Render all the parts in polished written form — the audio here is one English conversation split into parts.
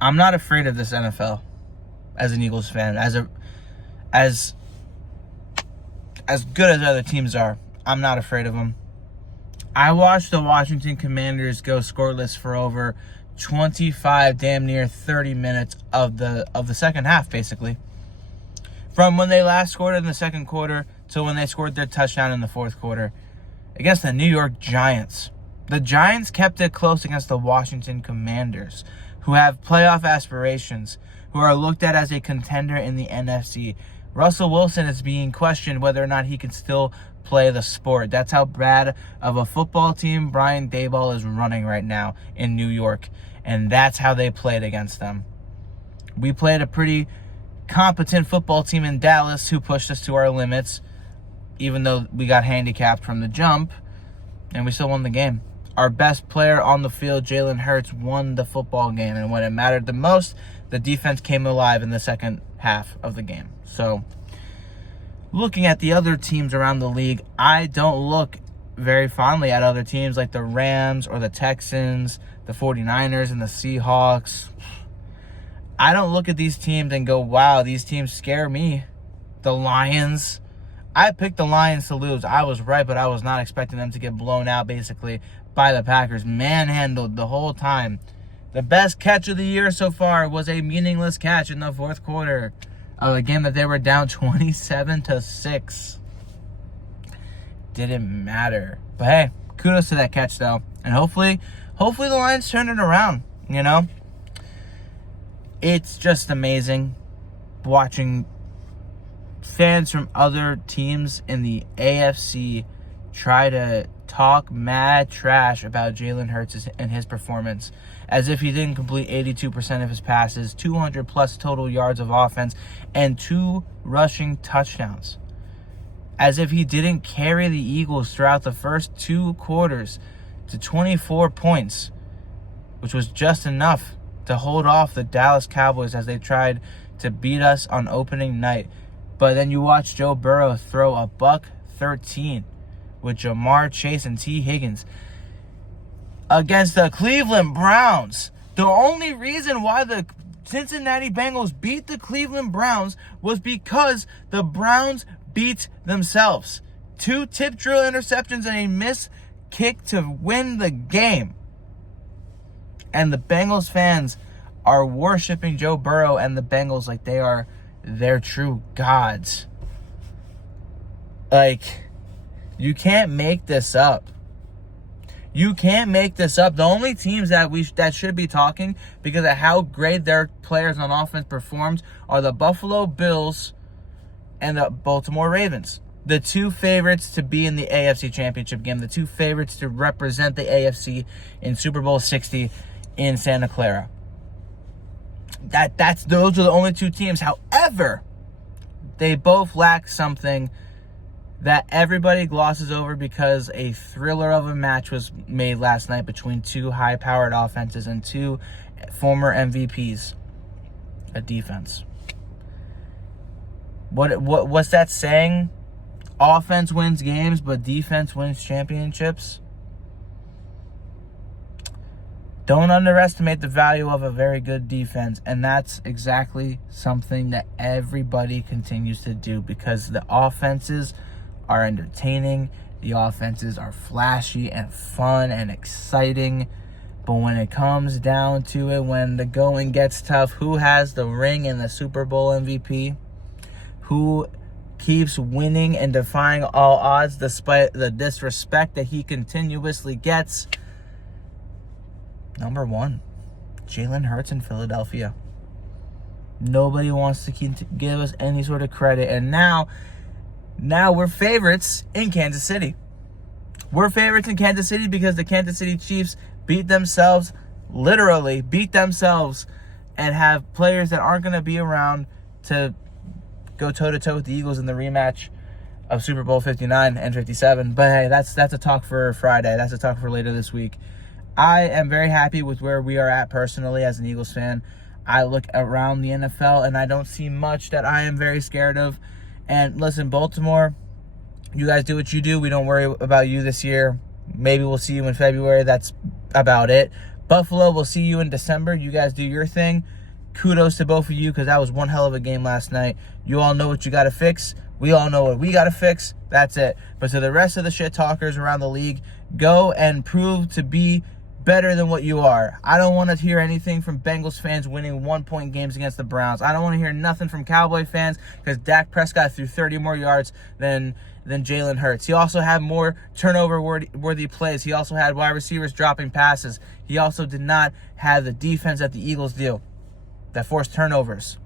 I'm not afraid of this NFL as an Eagles fan. As good as other teams are, I'm not afraid of them. I watched the Washington Commanders go scoreless for over 25, damn near 30 minutes of the second half, basically. From when they last scored in the second quarter to when they scored their touchdown in the fourth quarter against the New York Giants. The Giants kept it close against the Washington Commanders, who have playoff aspirations, who are looked at as a contender in the NFC. Russell Wilson is being questioned whether or not he can still play the sport. That's how bad of a football team Brian Daboll is running right now in New York. And that's how they played against them. We played a pretty competent football team in Dallas who pushed us to our limits, even though we got handicapped from the jump, and we still won the game. Our best player on the field, Jalen Hurts, won the football game, and when it mattered the most, the defense came alive in the second half of the game. So, looking at the other teams around the league, I don't look very fondly at other teams like the Rams or the Texans, the 49ers and the Seahawks. I don't look at these teams and go, wow, these teams scare me. The Lions. I picked the Lions to lose. I was right, but I was not expecting them to get blown out, basically, by the Packers. Manhandled the whole time. The best catch of the year so far was a meaningless catch in the fourth quarter of a game that they were down 27-6. Didn't matter. But hey, kudos to that catch, though. And hopefully the Lions turn it around, you know? It's just amazing watching fans from other teams in the AFC try to talk mad trash about Jalen Hurts and his performance, as if he didn't complete 82% of his passes, 200-plus total yards of offense, and 2 rushing touchdowns. As if he didn't carry the Eagles throughout the first 2 quarters to 24 points, which was just enough to hold off the Dallas Cowboys as they tried to beat us on opening night. But then you watch Joe Burrow throw a $113 with Jamar Chase and T. Higgins against the Cleveland Browns. The only reason why the Cincinnati Bengals beat the Cleveland Browns was because the Browns beat themselves. 2 tip drill interceptions and a missed kick to win the game. And the Bengals fans are worshiping Joe Burrow and the Bengals like they are their true gods. Like, you can't make this up. You can't make this up. The only teams that should be talking because of how great their players on offense performed are the Buffalo Bills and the Baltimore Ravens. The 2 favorites to be in the AFC Championship game. The 2 favorites to represent the AFC in Super Bowl 60 in Santa Clara. Those are the only 2 teams. However, they both lack something that everybody glosses over because a thriller of a match was made last night between 2 high-powered offenses and 2 former MVPs. A defense. What's that saying? Offense wins games, but defense wins championships. Don't underestimate the value of a very good defense, and that's exactly something that everybody continues to do because the offenses are entertaining, the offenses are flashy and fun and exciting, but when it comes down to it, when the going gets tough, who has the ring and the Super Bowl MVP? Who keeps winning and defying all odds despite the disrespect that he continuously gets? Number 1, Jalen Hurts in Philadelphia. Nobody wants to give us any sort of credit. And now we're favorites in Kansas City. We're favorites in Kansas City because the Kansas City Chiefs literally beat themselves, and have players that aren't going to be around to go toe-to-toe with the Eagles in the rematch of Super Bowl 59 and 57. But hey, that's a talk for Friday. That's a talk for later this week. I am very happy with where we are at personally as an Eagles fan. I look around the NFL and I don't see much that I am very scared of. And listen, Baltimore, you guys do what you do. We don't worry about you this year. Maybe we'll see you in February. That's about it. Buffalo, we'll see you in December. You guys do your thing. Kudos to both of you because that was one hell of a game last night. You all know what you got to fix. We all know what we got to fix. That's it. But to the rest of the shit talkers around the league, go and prove to be better than what you are. I don't want to hear anything from Bengals fans winning 1-point games against the Browns. I don't want to hear nothing from Cowboy fans because Dak Prescott threw 30 more yards than Jalen Hurts. He also had more turnover-worthy plays. He also had wide receivers dropping passes. He also did not have the defense that the Eagles do that forced turnovers.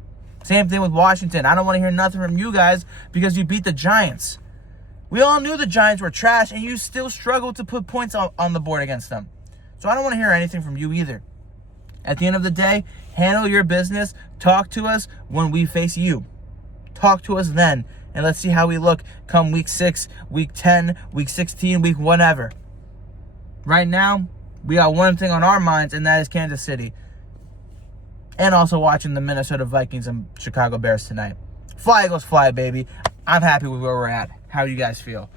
Same thing with Washington. I don't want to hear nothing from you guys because you beat the Giants. We all knew the Giants were trash, and you still struggled to put points on the board against them. So I don't want to hear anything from you either. At the end of the day, handle your business. Talk to us when we face you. Talk to us then, and let's see how we look come week 6, week 10, week 16, week whatever. Right now, we got one thing on our minds, and that is Kansas City. And also watching the Minnesota Vikings and Chicago Bears tonight. Fly, Eagles, fly, baby. I'm happy with where we're at. How do you guys feel?